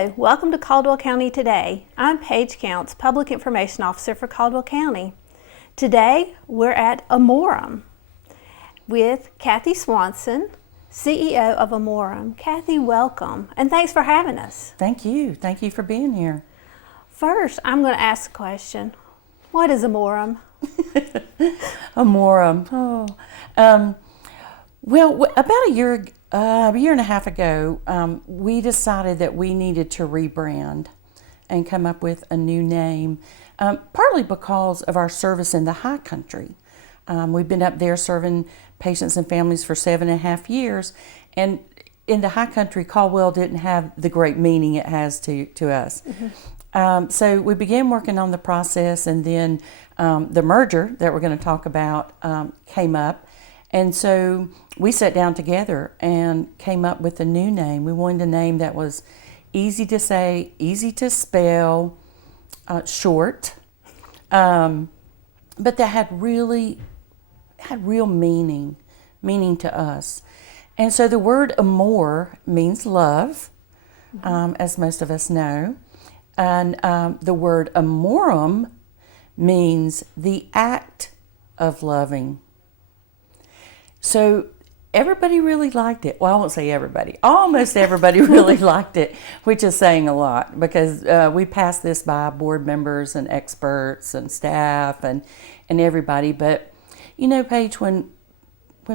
Hello, welcome to Caldwell County Today. I'm Paige Counts, Public Information Officer for Caldwell County. Today, we're at AMOREM with Cathy Swanson, CEO of AMOREM. Cathie, welcome, and thanks for having us. Thank you. Thank you for being here. First, I'm going to ask a question. What is AMOREM? AMOREM. Well, about a year and a half ago, we decided that we needed to rebrand and come up with a new name, partly because of our service in the high country. We've been up there serving patients and families for 7.5 years, and in the high country, Caldwell didn't have the great meaning it has to us. Mm-hmm. So we began working on the process, and then the merger that we're going to talk about came up. And so we sat down together and came up with a new name. We wanted a name that was easy to say, easy to spell, short, but that had real meaning to us. And so the word amor means love, as most of us know. And the word AMOREM means the act of loving. So everybody really liked it. Well, I won't say everybody. Almost everybody really liked it, which is saying a lot, because we passed this by board members and experts and staff and everybody. But, you know, Paige, when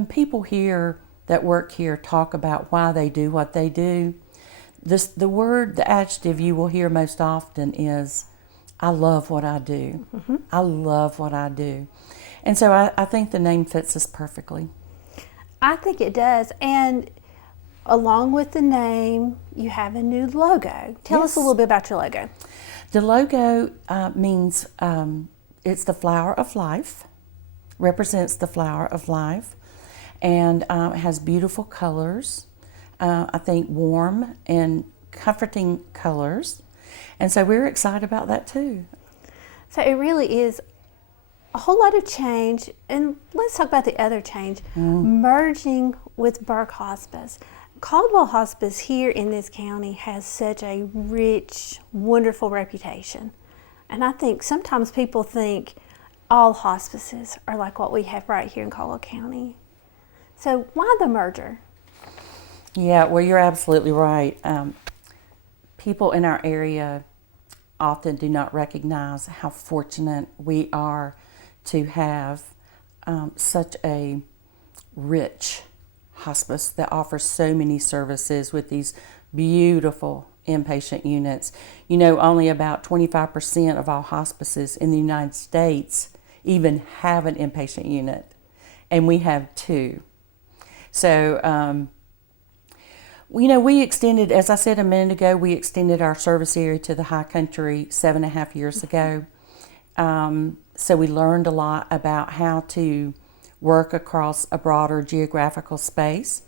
people here that work here talk about why they do what they do, the adjective you will hear most often is, I love what I do. Mm-hmm. I love what I do. And so I think the name fits us perfectly. I think it does. And along with the name, you have a new logo. Tell us a little bit about your logo. The logo means it's the flower of life, represents the flower of life, and it has beautiful colors. I think warm and comforting colors. And so we're excited about that too. So it really is a whole lot of change. And let's talk about the other change, merging with Burke Hospice. Caldwell Hospice here in this county has such a rich, wonderful reputation. And I think sometimes people think all hospices are like what we have right here in Caldwell County. So why the merger? Yeah, well, you're absolutely right. People in our area often do not recognize how fortunate we are to have such a rich hospice that offers so many services with these beautiful inpatient units. You know, only about 25% of all hospices in the United States even have an inpatient unit, and we have 2. So, you know, we extended, as I said a minute ago, we extended our service area to the high country 7.5 years ago. So we learned a lot about how to work across a broader geographical space.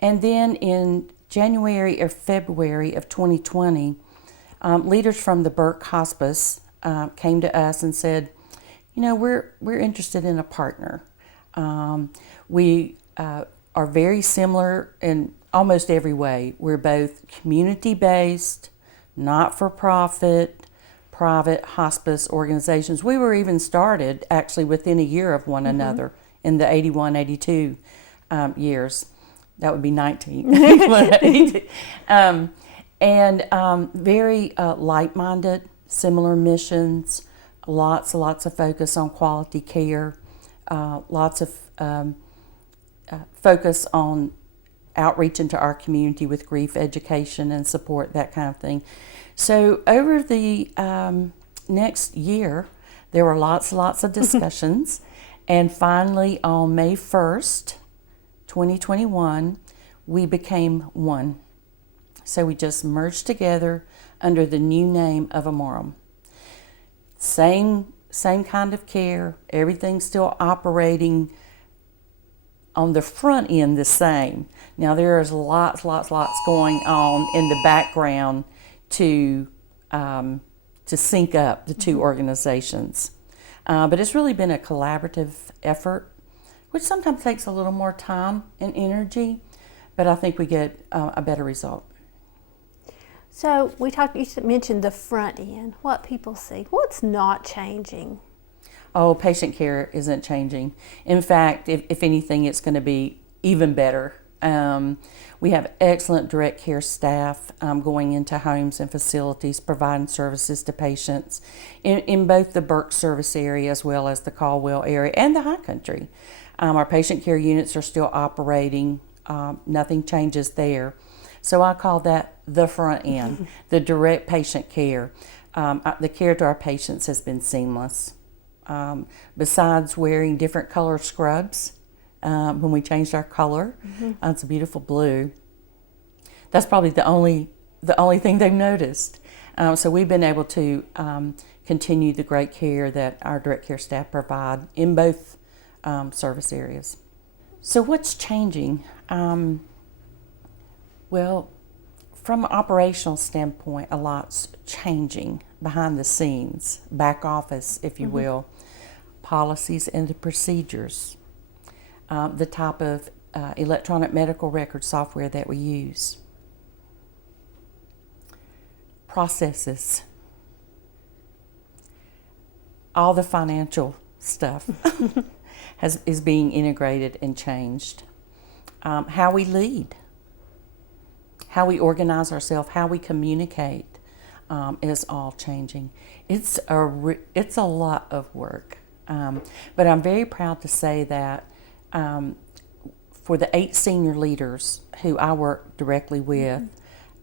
And then in January or February of 2020, leaders from the Burke Hospice came to us and said, you know, we're interested in a partner. We are very similar in almost every way. We're both community-based, not-for-profit, private hospice organizations. We were even started actually within a year of one another in the 81, 82 years. That would be 19. Very like-minded, similar missions, lots of focus on quality care, lots of focus on outreach into our community with grief education and support, that kind of thing. So over the next year, there were lots of discussions, and finally on May 1st, 2021, we became one. So we just merged together under the new name of AMOREM. Same kind of care, everything's still operating on the front end the same. Now there is lots going on in the background to sync up the two organizations. But it's really been a collaborative effort, which sometimes takes a little more time and energy, but I think we get a better result. So you mentioned the front end, what people see. What's not changing? Oh, patient care isn't changing. In fact, if anything, it's going to be even better. We have excellent direct care staff going into homes and facilities, providing services to patients in both the Burke service area as well as the Caldwell area and the High Country. Our patient care units are still operating. Nothing changes there. So I call that the front end, the direct patient care. The care to our patients has been seamless. Besides wearing different color scrubs, when we changed our color, it's a beautiful blue. That's probably the only thing they've noticed. So we've been able to continue the great care that our direct care staff provide in both service areas. So what's changing? Well, from an operational standpoint, a lot's changing behind the scenes, back office, if you will, policies and the procedures, the type of electronic medical record software that we use, processes, all the financial stuff is being integrated and changed. How we lead, how we organize ourselves, how we communicate is all changing. It's a lot of work, but I'm very proud to say that for the 8 senior leaders who I work directly with,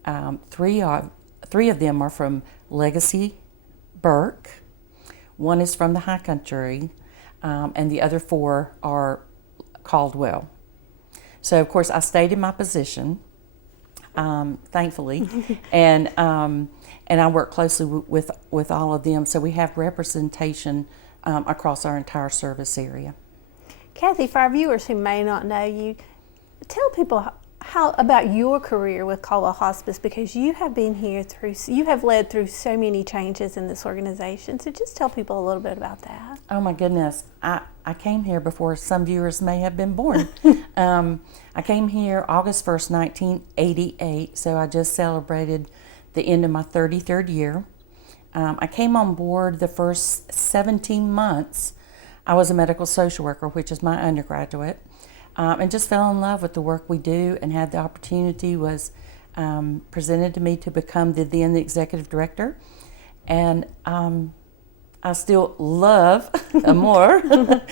3 of them are from Legacy Burke, 1 is from the High Country, and the other 4 are Caldwell. So of course I stayed in my position, thankfully, and I work closely with all of them. So we have representation across our entire service area. Cathy, for our viewers who may not know you, tell people how about your career with Caldwell Hospice, because you have been here you have led through so many changes in this organization. So just tell people a little bit about that. Oh my goodness, I came here before some viewers may have been born. I came here August 1st, 1988, so I just celebrated the end of my 33rd year. I came on board the first 17 months. I was a medical social worker, which is my undergraduate, and just fell in love with the work we do, and had the opportunity was presented to me to become the executive director. And I still love AMOREM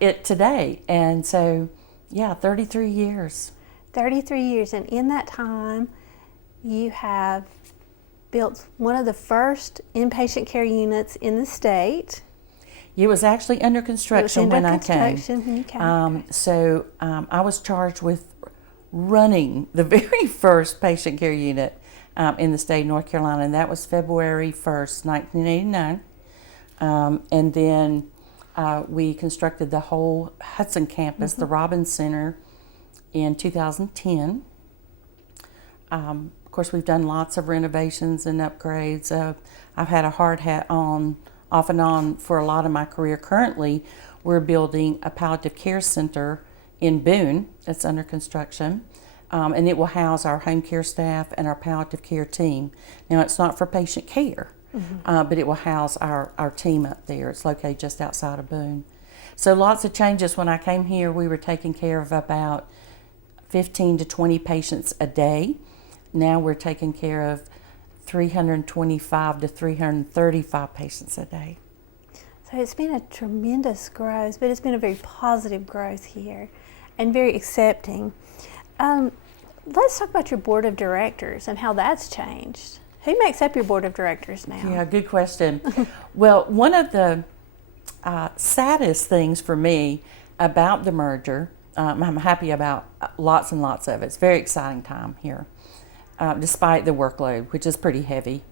it today. And so, yeah, 33 years. 33 years, and in that time, you have built one of the first inpatient care units in the state. It was actually under construction when I came. So I was charged with running the very first patient care unit in the state of North Carolina, and that was February 1st, 1989. And then we constructed the whole Hudson campus, the Robbins Center, in 2010. Of course, we've done lots of renovations and upgrades. I've had a hard hat on, off and on, for a lot of my career. Currently, we're building a palliative care center in Boone that's under construction, and it will house our home care staff and our palliative care team. Now, it's not for patient care, but it will house our team up there. It's located just outside of Boone. So lots of changes. When I came here, we were taking care of about 15 to 20 patients a day. Now we're taking care of 325 to 335 patients a day. So it's been a tremendous growth, but it's been a very positive growth here and very accepting. Let's talk about your board of directors and how that's changed. Who makes up your board of directors now? Yeah, good question. Well, one of the saddest things for me about the merger, I'm happy about lots and lots of it. It's a very exciting time here, despite the workload, which is pretty heavy.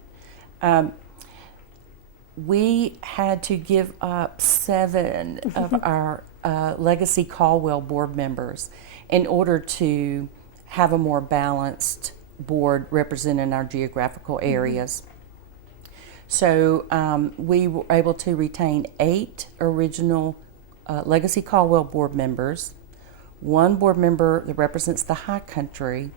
We had to give up 7 of our legacy Caldwell board members in order to have a more balanced board representing our geographical areas. So we were able to retain 8 original legacy Caldwell board members, 1 board member that represents the High Country,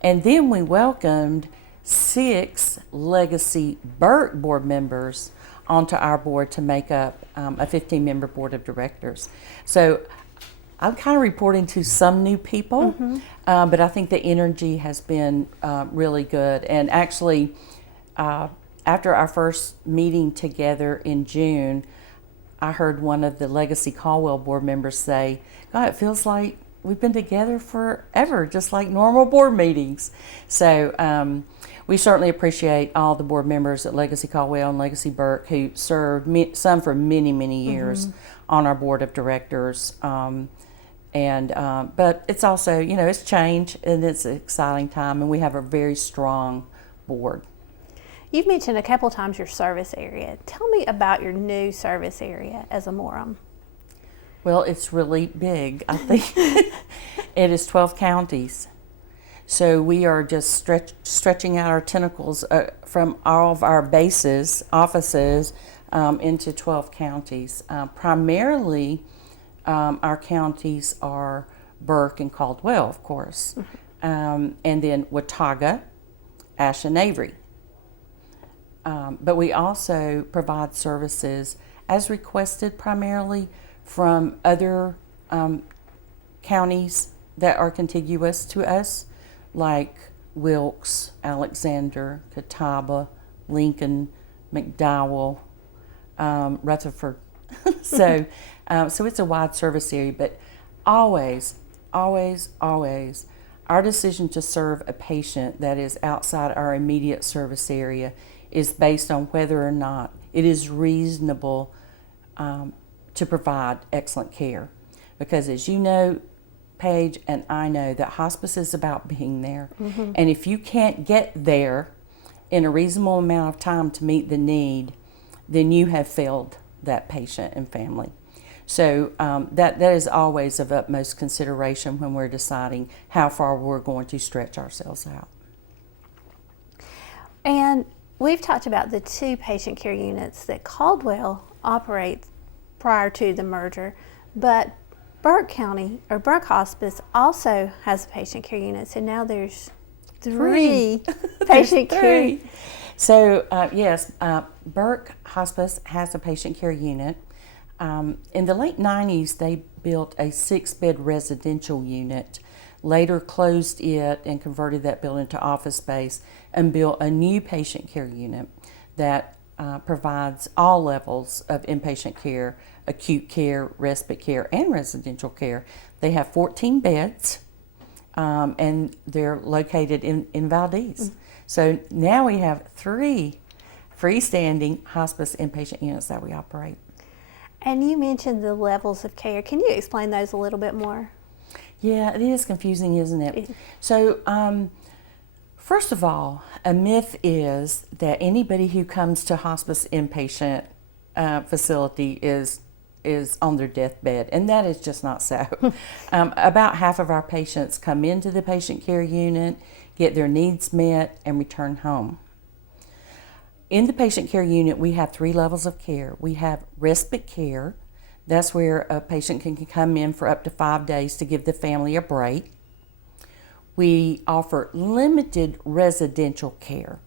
and then we welcomed 6 legacy Burke board members onto our board to make up a 15-member board of directors. So I'm kind of reporting to some new people, but I think the energy has been really good. And actually, after our first meeting together in June, I heard one of the legacy Caldwell board members say, God, it feels like we've been together forever, just like normal board meetings. So we certainly appreciate all the board members at Legacy Caldwell and Legacy Burke who served, some for many, many years on our board of directors. But it's also, it's change, and it's an exciting time, and we have a very strong board. You've mentioned a couple times your service area. Tell me about your new service area as AMOREM. Well, it's really big, I think. It is 12 counties. So we are just stretching out our tentacles from all of our offices, into 12 counties. Primarily, our counties are Burke and Caldwell, of course, and then Watauga, Ashe, and Avery. But we also provide services as requested primarily from other counties that are contiguous to us, like Wilkes, Alexander, Catawba, Lincoln, McDowell, Rutherford. So it's a wide service area, but always, always, always, our decision to serve a patient that is outside our immediate service area is based on whether or not it is reasonable to provide excellent care. Because as you know, Paige, and I know that hospice is about being there. And if you can't get there in a reasonable amount of time to meet the need, then you have failed that patient and family. So that is always of utmost consideration when we're deciding how far we're going to stretch ourselves out. And we've talked about the 2 patient care units that Caldwell operates prior to the merger, but Burke County, or Burke Hospice, also has a patient care unit, so now there's 3 patient care. So yes, Burke Hospice has a patient care unit. In the late 90s, they built a 6-bed residential unit, later closed it and converted that building to office space, and built a new patient care unit that provides all levels of inpatient care, acute care, respite care, and residential care. They have 14 beds, and they're located in Valdez. So now we have 3 freestanding hospice inpatient units that we operate. And you mentioned the levels of care. Can you explain those a little bit more? Yeah, it is confusing, isn't it? So, first of all, a myth is that anybody who comes to hospice inpatient facility is on their deathbed, and that is just not so. About half of our patients come into the patient care unit, get their needs met, and return home. In the patient care unit, we have 3 levels of care. We have respite care. That's where a patient can come in for up to 5 days to give the family a break. We offer limited residential care.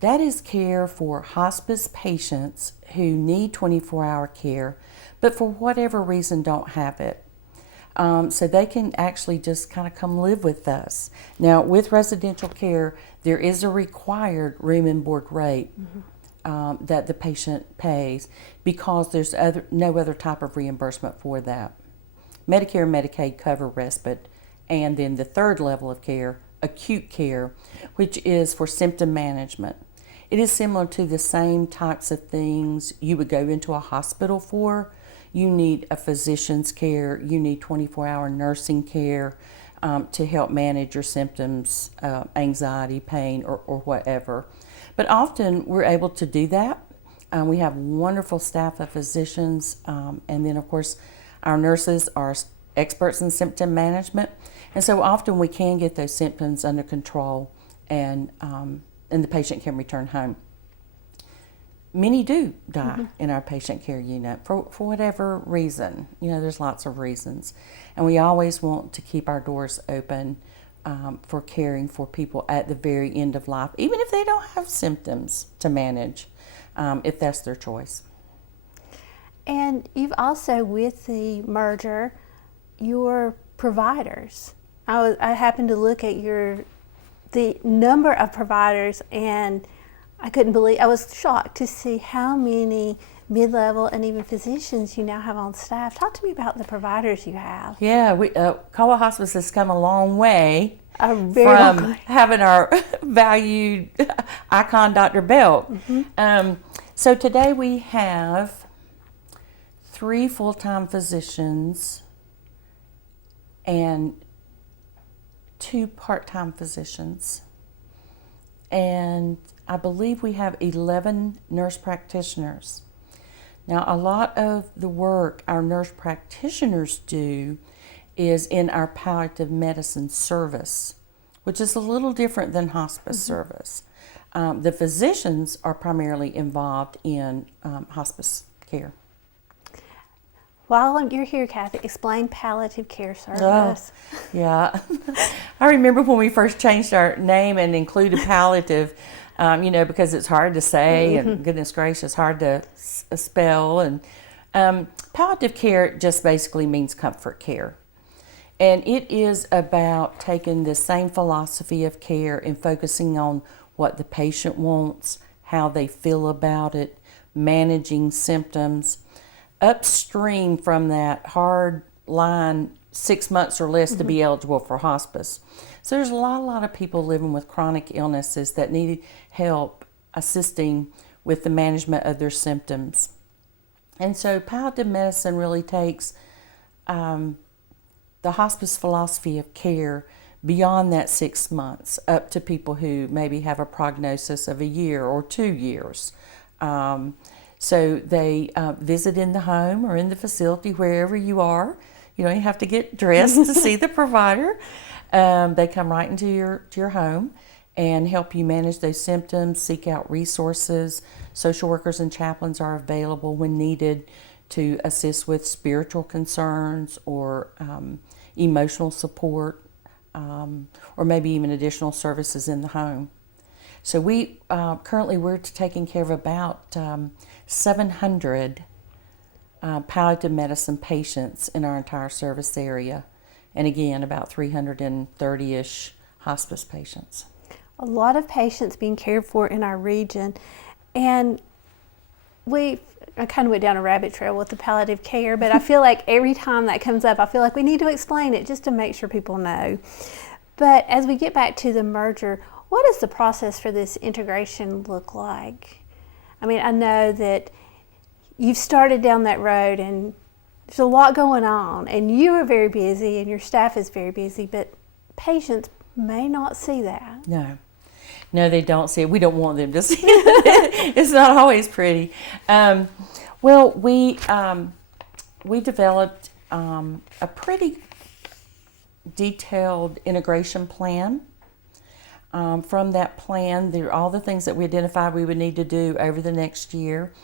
That is care for hospice patients who need 24-hour care, but for whatever reason don't have it. So they can actually just kind of come live with us. Now, with residential care, there is a required room and board rate that the patient pays because there's no other type of reimbursement for that. Medicare and Medicaid cover respite, and then the 3rd level of care, acute care, which is for symptom management. It is similar to the same types of things you would go into a hospital for. You need a physician's care, you need 24-hour nursing care to help manage your symptoms, anxiety, pain, or whatever. But often we're able to do that. We have wonderful staff of physicians, and then of course our nurses are experts in symptom management. And so often we can get those symptoms under control, and the patient can return home. Many do die in our patient care unit for whatever reason. There's lots of reasons. And we always want to keep our doors open for caring for people at the very end of life, even if they don't have symptoms to manage, if that's their choice. And you've also, with the merger, your providers. I happened to look at the number of providers, and I was shocked to see how many mid-level and even physicians you now have on staff. Talk to me about the providers you have. Yeah, Caldwell Hospice has come a long way From having our valued icon, Dr. Belt. Mm-hmm. So today we have 3 full-time physicians and 2 part-time physicians. And I believe we have 11 nurse practitioners. Now, a lot of the work our nurse practitioners do is in our palliative medicine service, which is a little different than hospice service. The physicians are primarily involved in hospice care. While you're here, Cathy, explain palliative care service. Oh, yeah. I remember when we first changed our name and included palliative, because it's hard to say and goodness gracious, hard to spell. And palliative care just basically means comfort care. And it is about taking the same philosophy of care and focusing on what the patient wants, how they feel about it, managing symptoms, upstream from that hard line 6 months or less to be eligible for hospice. So there's a lot of people living with chronic illnesses that need help assisting with the management of their symptoms. And so palliative medicine really takes the hospice philosophy of care beyond that 6 months up to people who maybe have a prognosis of a year or 2 years. So they visit in the home or in the facility, wherever you are. You don't even have to get dressed to see the provider. They come right into your home and help you manage those symptoms, seek out resources. Social workers and chaplains are available when needed to assist with spiritual concerns or emotional support, or maybe even additional services in the home. So we currently we're taking care of about 700 palliative medicine patients in our entire service area, and again about 330-ish hospice patients. A lot of patients being cared for in our region, and I kind of went down a rabbit trail with the palliative care, but I feel like every time that comes up, I feel like we need to explain it just to make sure people know. But as we get back to the merger, what does the process for this integration look like? I mean, I know that you've started down that road and there's a lot going on, and you are very busy and your staff is very busy, but patients may not see that. No, they don't see it. We don't want them to see it. It's not always pretty. Well, we developed a pretty detailed integration plan. From that plan, there are all the things that we identified we would need to do over the next year.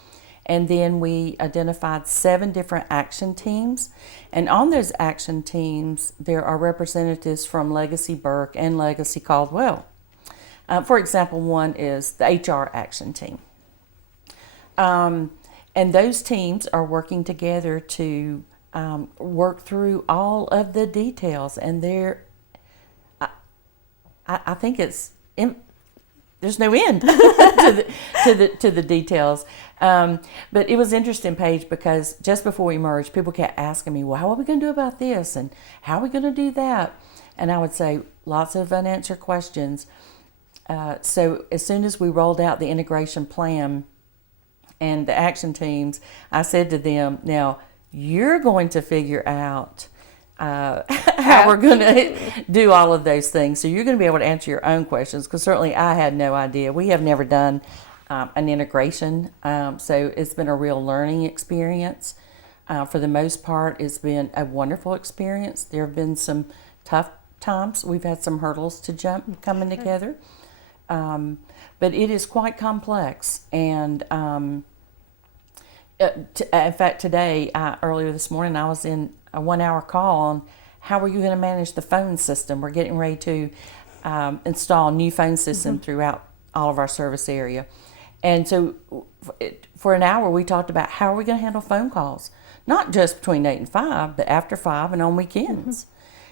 And then we identified 7 different action teams. And on those action teams, there are representatives from Legacy Burke and Legacy Caldwell. For example, one is the HR action team. And those teams are working together to work through all of the details. And I think there's no end to the details. But it was interesting, Paige, because just before we merged, people kept asking me, well, how are we going to do about this? And how are we going to do that? And I would say lots of unanswered questions. So as soon as we rolled out the integration plan and the action teams, I said to them, now you're going to figure out how we're going to do all of those things. So you're going to be able to answer your own questions, because certainly I had no idea. We have never done an integration, so it's been a real learning experience. For the most part, it's been a wonderful experience. There have been some tough times. We've had some hurdles to jump coming together, but it is quite complex. And in fact, today, earlier this morning, I was in a 1-hour call on how are you going to manage the phone system? We're getting ready to install a new phone system throughout all of our service area. And so for an hour, we talked about how are we going to handle phone calls, not just between 8 and 5, but after 5 and on weekends.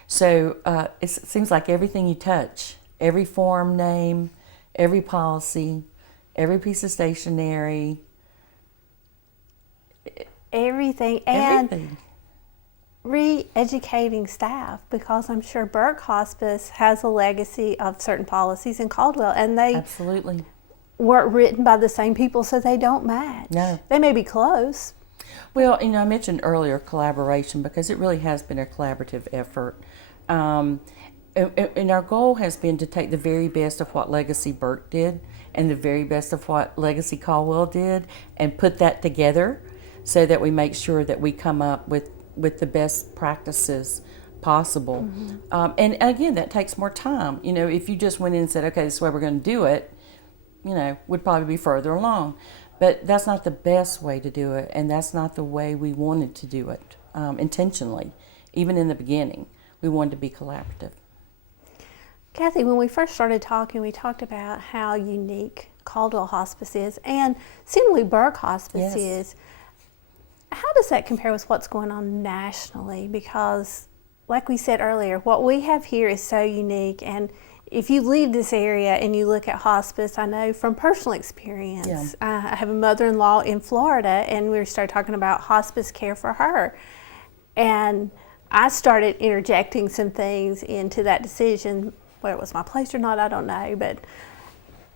So it seems like everything you touch, every form name, every policy, every piece of stationery, everything. Re-educating staff, because I'm sure Burke Hospice has a legacy of certain policies in Caldwell, and they absolutely weren't written by the same people, so they don't match. No. They may be close. Well, I mentioned earlier collaboration, because it really has been a collaborative effort. And our goal has been to take the very best of what Legacy Burke did and the very best of what Legacy Caldwell did and put that together so that we make sure that we come up with the best practices possible. And again, that takes more time. If you just went in and said, okay, this is the way we're going to do it, would probably be further along. But that's not the best way to do it, and that's not the way we wanted to do it intentionally. Even in the beginning, we wanted to be collaborative. Cathy, when we first started talking, we talked about how unique Caldwell Hospice is, and similarly Burke Hospice is. How does that compare with what's going on nationally? Because, like we said earlier, what we have here is so unique. And if you leave this area and you look at hospice, I know from personal experience, I have a mother-in-law in Florida, and we started talking about hospice care for her. And I started interjecting some things into that decision. Whether it was my place or not, I don't know. But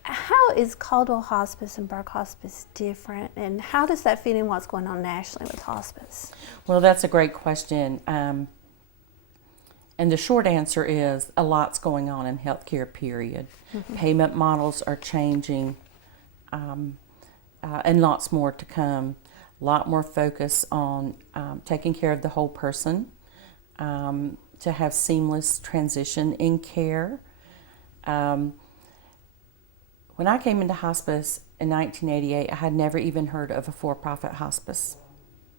how is Caldwell Hospice and Burke Hospice different, and how does that fit in what's going on nationally with hospice? Well, that's a great question. And the short answer is a lot's going on in healthcare, period. Payment models are changing, and lots more to come. A lot more focus on taking care of the whole person, to have seamless transition in care. When I came into hospice in 1988, I had never even heard of a for-profit hospice.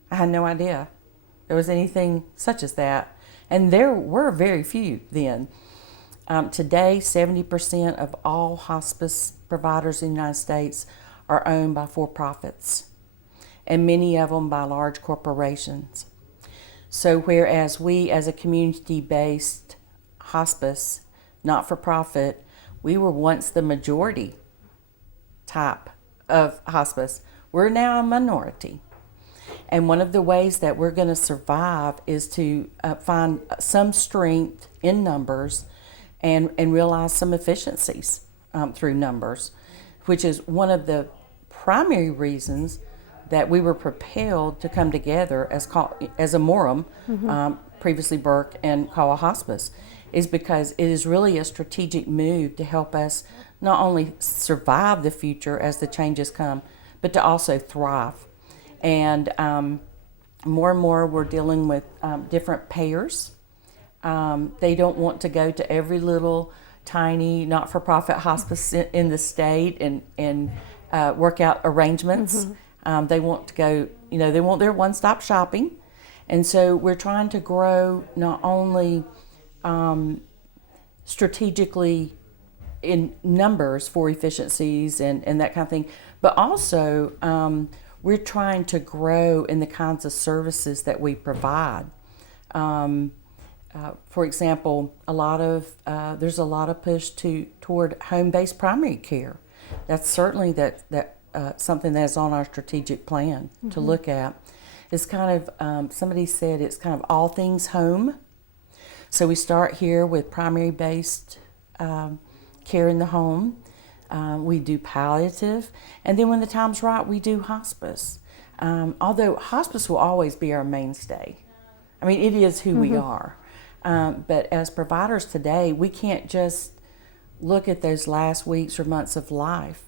I had no idea there was anything such as that. And there were very few then. Today, 70% of all hospice providers in the United States are owned by for-profits, and many of them by large corporations. So whereas we, as a community-based hospice, not-for-profit, we were once the majority type of hospice, we're now a minority. And one of the ways that we're going to survive is to find some strength in numbers and realize some efficiencies through numbers, which is one of the primary reasons that we were propelled to come together as AMOREM, previously Burke and Caldwell Hospice, is because it is really a strategic move to help us not only survive the future as the changes come, but to also thrive. And more and more we're dealing with different payers. They don't want to go to every little tiny not-for-profit hospice in the state and work out arrangements. They want to go, they want their one-stop shopping. And so we're trying to grow not only strategically in numbers for efficiencies and that kind of thing, but also we're trying to grow in the kinds of services that we provide. For example, there's a lot of push toward home-based primary care. That's certainly something that's on our strategic plan to look at. It's kind of, somebody said it's kind of all things home. So we start here with primary-based care in the home. We do palliative, and then when the time's right, we do hospice. Although hospice will always be our mainstay. I mean, it is who we are. But as providers today, we can't just look at those last weeks or months of life.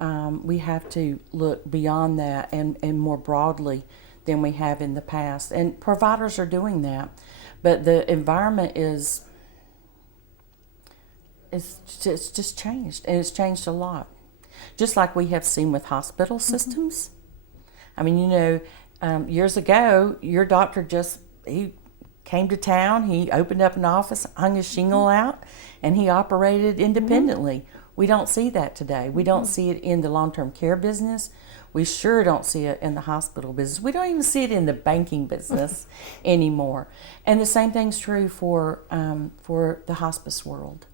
We have to look beyond that and more broadly than we have in the past. And providers are doing that. But the environment it's just changed, and it's changed a lot. Just like we have seen with hospital systems. I mean, years ago, your doctor he came to town, he opened up an office, hung his shingle out, and he operated independently. We don't see that today. We don't see it in the long-term care business. We sure don't see it in the hospital business. We don't even see it in the banking business anymore. And the same thing's true for the hospice world.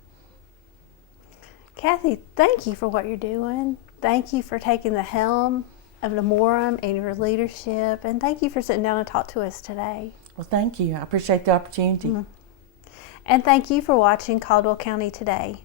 Cathy, thank you for what you're doing. Thank you for taking the helm of AMOREM and your leadership. And thank you for sitting down and talk to us today. Well, thank you. I appreciate the opportunity. And thank you for watching Caldwell County Today.